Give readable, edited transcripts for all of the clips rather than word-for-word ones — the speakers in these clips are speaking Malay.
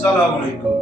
Assalamualaikum.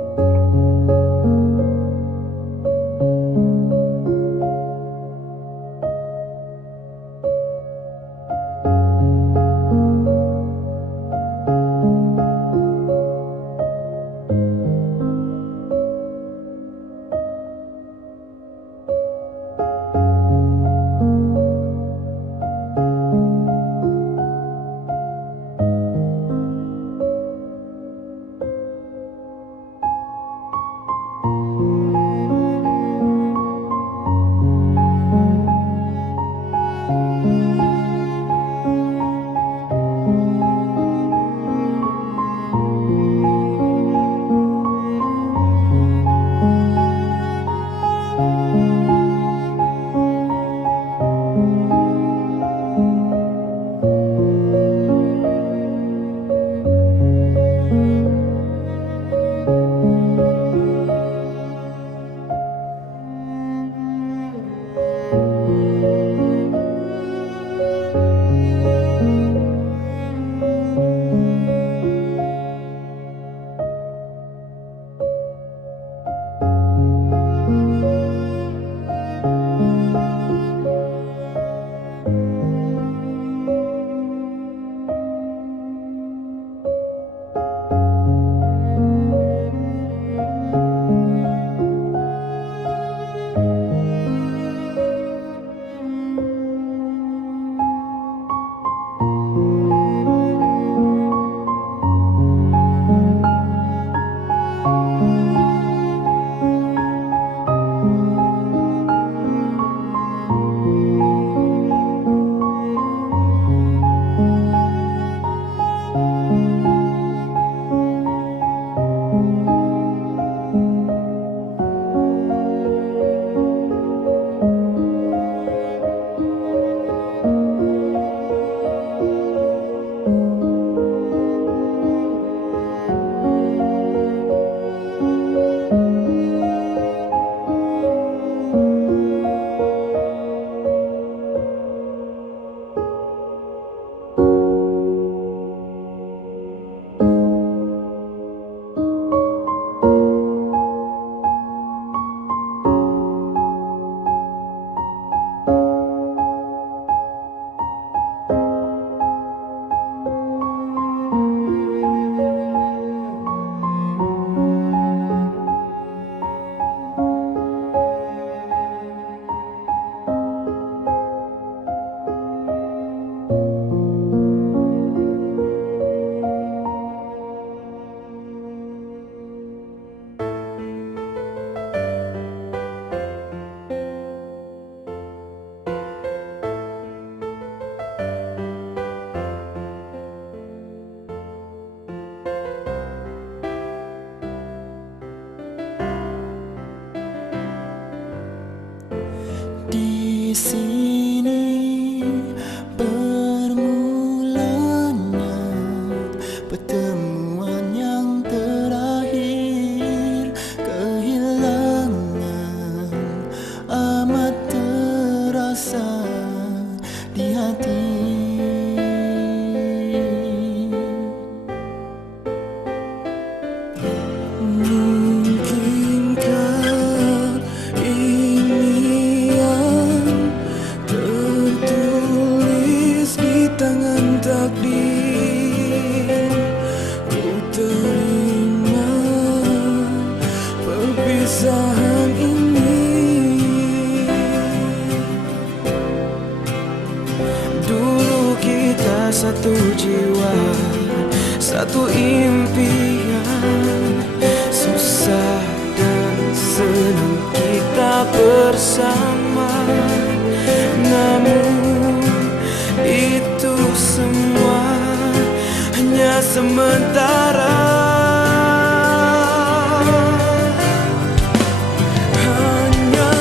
Di sini bermulanya pertemuan yang terakhir. Kehilangan amat terasa di hati. Mungkinkah ini yang tertulis di tangan takdir? Ku terima perpisahan ini. Dulu kita satu jiwa, satu impian, susah dan senang kita bersama. Namun itu semua hanya sementara. Hanya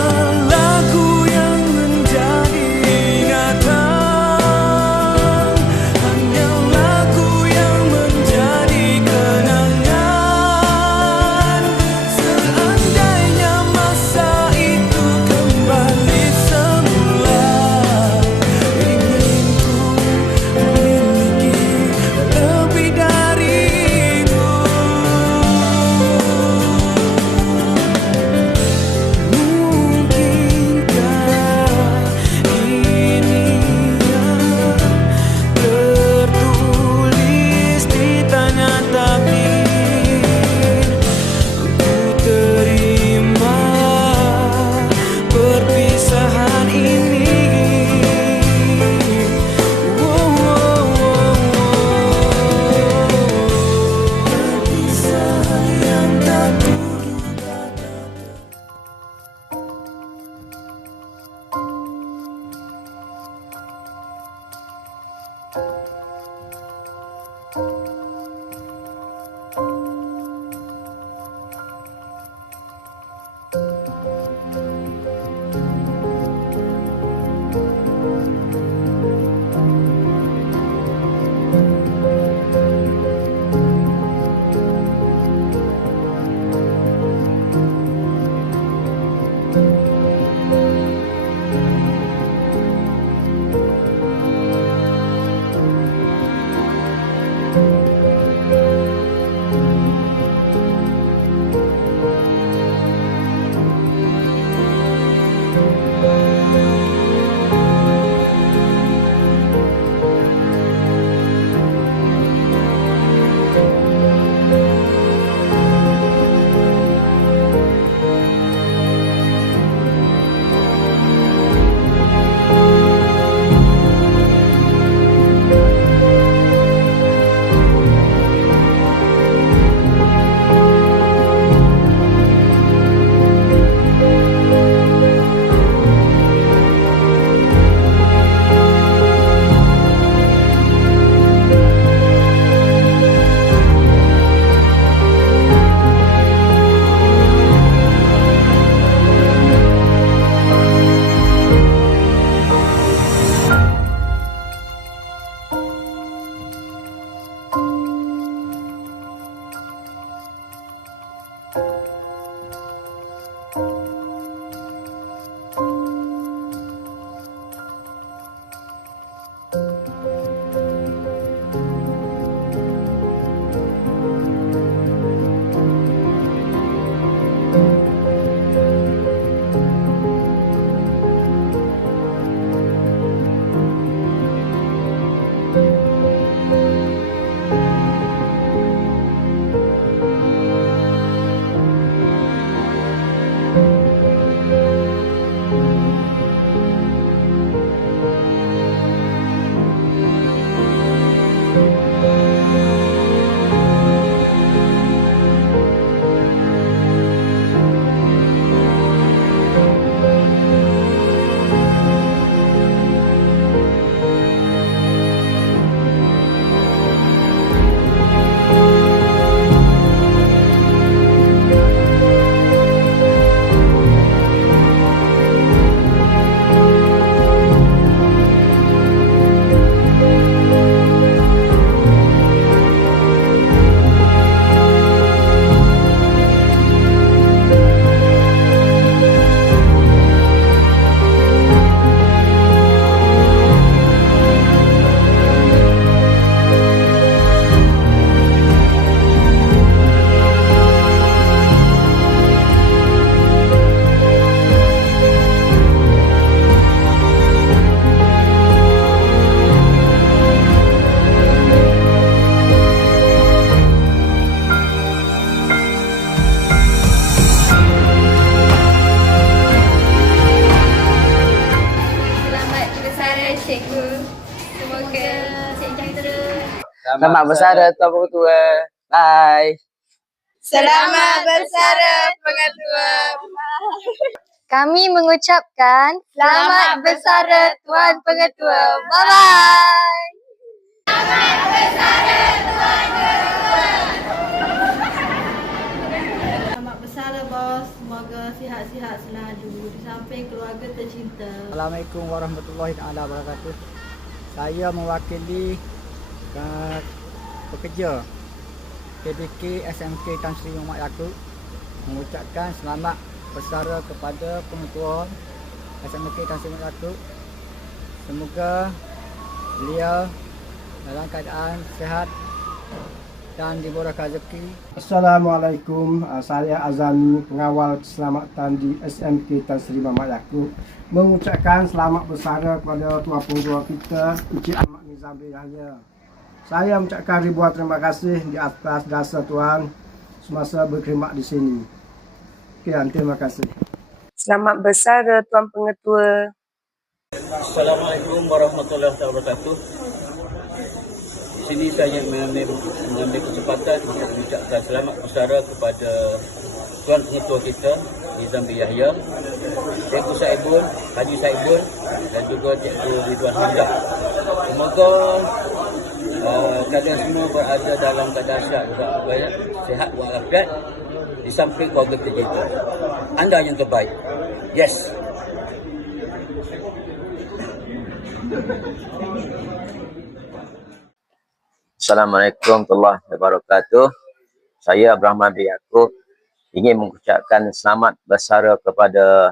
lagu yang menjadi ingatan, hanya lagu yang menjadi kenangan. Seandainya masa itu kembali semula, ingin ku memiliki lebih dari Selamat bersara Tuan Pengetua. Bye. Selamat bersara Pengetua. Kami mengucapkan selamat bersara Tuan Pengetua. Bye-bye. Selamat bersara bos. Semoga sihat-sihat selalu di samping keluarga tercinta. Assalamualaikum warahmatullahi taala wabarakatuh. Saya mewakili pekerja KBK SMK Tan Sri Muhammad Yaakob mengucapkan selamat bersara kepada pengetua SMK Tan Sri Muhammad Yaakob. Semoga beliau dalam keadaan sihat dan dimurahkan rezeki. Assalamualaikum, saya Azami, pengawal keselamatan di SMK Tan Sri Muhammad Yaakob, mengucapkan selamat bersara kepada Tuan Pengetua kita, Encik Ahmad Nizam Yahya. Saya mengucapkan ribuan terima kasih di atas dasar Tuan semasa berkhidmat di sini. Sekian, terima kasih. Selamat bersara Tuan Pengetua. Assalamualaikum warahmatullahi wabarakatuh. Di sini saya mengambil kesempatan untuk mengucapkan selamat bersara kepada Tuan Pengetua kita, Nizam Yahya, Cikgu Saibul, Haji Saibul dan juga Cikgu Ridwan Hamzah. Semoga Kalian semua berada dalam keadaan sihat walafiat di samping keluarga kita. Anda yang terbaik. Yes. Assalamualaikum warahmatullahi wabarakatuh. Saya Abraham bin Yaakob ingin mengucapkan selamat bersara kepada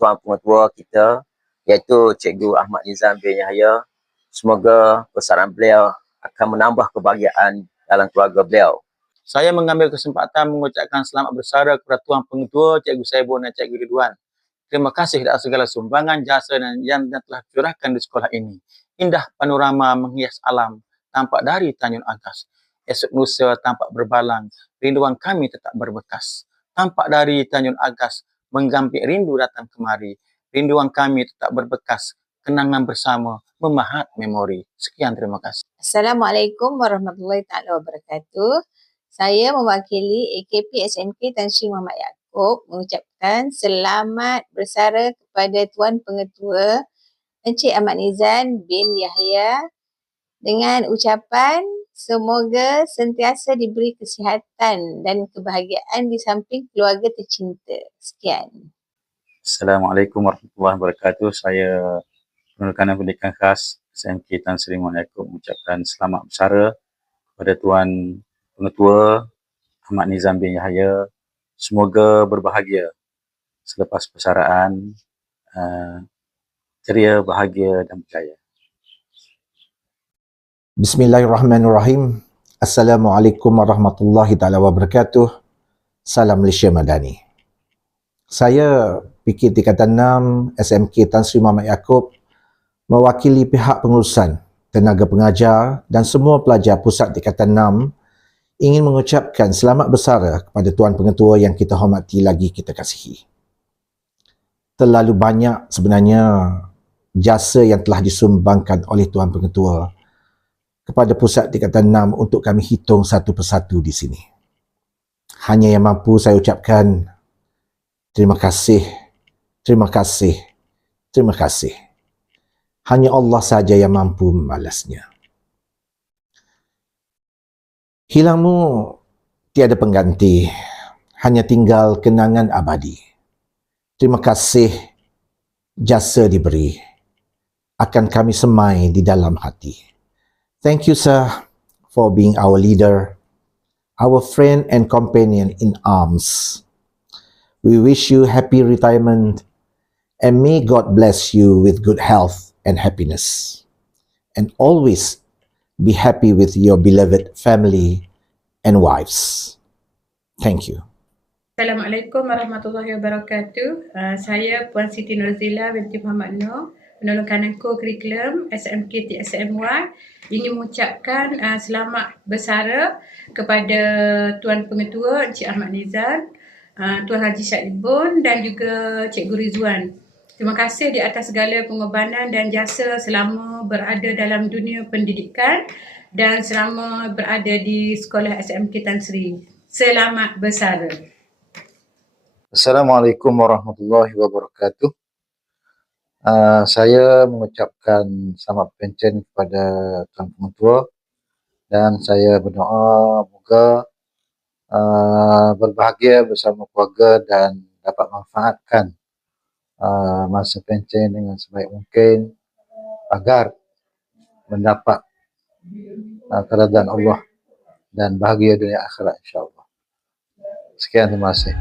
Tuan Pengetua kita, iaitu Cikgu Ahmad Nizam bin Yahya. Semoga besaran beliau akan menambah kebahagiaan dalam keluarga beliau. Saya mengambil kesempatan mengucapkan selamat bersara kepada Tuan Pengetua, Cikgu Saibun dan Cikgu Ridwan. Terima kasih atas segala sumbangan, jasa yang telah curahkan di sekolah ini. Indah panorama menghias alam, tampak dari Tanjung Agas. Esok lusa tampak berbalang, rinduan kami tetap berbekas. Tampak dari Tanjung Agas, menggampik rindu datang kemari. Rinduan kami tetap berbekas, kenangan bersama, memahat memori. Sekian, terima kasih. Assalamualaikum warahmatullahi taala wabarakatuh. Saya mewakili AKP SMK Tan Sri Muhammad Yaakob mengucapkan selamat bersara kepada Tuan Pengetua Encik Ahmad Nizam bin Yahya dengan ucapan semoga sentiasa diberi kesihatan dan kebahagiaan di samping keluarga tercinta. Sekian. Assalamualaikum warahmatullahi wabarakatuh. Saya Penelukanan Pendidikan Khas SMK Tan Sri Muhammad Yaakob mengucapkan selamat bersara kepada Tuan Pengetua Ahmad Nizam bin Yahya. Semoga berbahagia selepas persaraan, ceria, bahagia dan berjaya. Bismillahirrahmanirrahim. Assalamualaikum warahmatullahi taala wabarakatuh. Salam Malaysia Madani. Saya PK Tingkatan 6 SMK Tan Sri Muhammad Yaakob mewakili pihak pengurusan, tenaga pengajar dan semua pelajar Pusat Tingkatan 6 ingin mengucapkan selamat bersara kepada Tuan Pengetua yang kita hormati lagi kita kasihi. Terlalu banyak sebenarnya jasa yang telah disumbangkan oleh Tuan Pengetua kepada Pusat Tingkatan 6 untuk kami hitung satu persatu di sini. Hanya yang mampu saya ucapkan terima kasih, terima kasih, terima kasih. Hanya Allah saja yang mampu membalasnya. Hilangmu tiada pengganti, hanya tinggal kenangan abadi. Terima kasih jasa diberi, akan kami semai di dalam hati. Thank you, sir, for being our leader, our friend and companion in arms. We wish you happy retirement and may God bless you with good health and happiness. And always be happy with your beloved family and wives. Thank you. Assalamualaikum warahmatullahi wabarakatuh. Saya Puan Siti Nurzila binti Muhammad Noor, penolong kanan co-curriculum SMK TSMY, ingin mengucapkan selamat bersara kepada Tuan Pengetua Encik Ahmad Nizam, Tuan Haji Syadibun dan juga Cikgu Rizwan. Terima kasih di atas segala pengorbanan dan jasa selama berada dalam dunia pendidikan dan selama berada di sekolah SMK Tan Sri. Selamat bersara. Assalamualaikum warahmatullahi wabarakatuh. Saya mengucapkan selamat pencen kepada Tuan Pengetua dan saya berdoa moga berbahagia bersama keluarga dan dapat manfaatkan masa pencen dengan sebaik mungkin agar mendapat keridaan Allah dan bahagia dunia akhirat insya-Allah. Sekian, terima kasih.